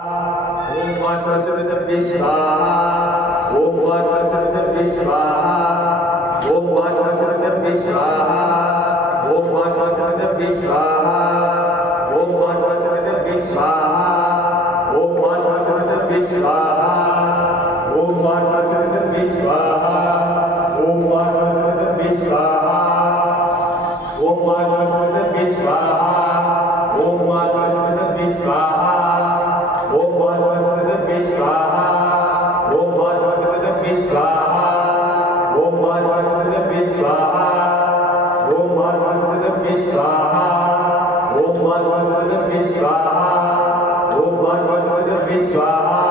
ओम मा सरस्वती स्वाहा। ओम मा सरस्वती स्वाहा। ओम मा सरस्वती स्वाहा। ओम मा सरस्वती स्वाहा। ओम मा सरस्वती स्वाहा। ओम मा सरस्वती स्वाहा। ओम मा सरस्वती स्वाहा। ओम मा सरस्वती स्वाहा। ओम मा सरस्वती स्वाहा। ओम मा सरस्वती स्वाहा। ओम मा सरस्वती स्वाहा। ओम मा सरस्वती स्वाहा। ओम मा सरस्वती स्वाहा। ओम मा सरस्वती स्वाहा। ओम मा सरस्वती स्वाहा। ओम मा सरस्वती स्वाहा।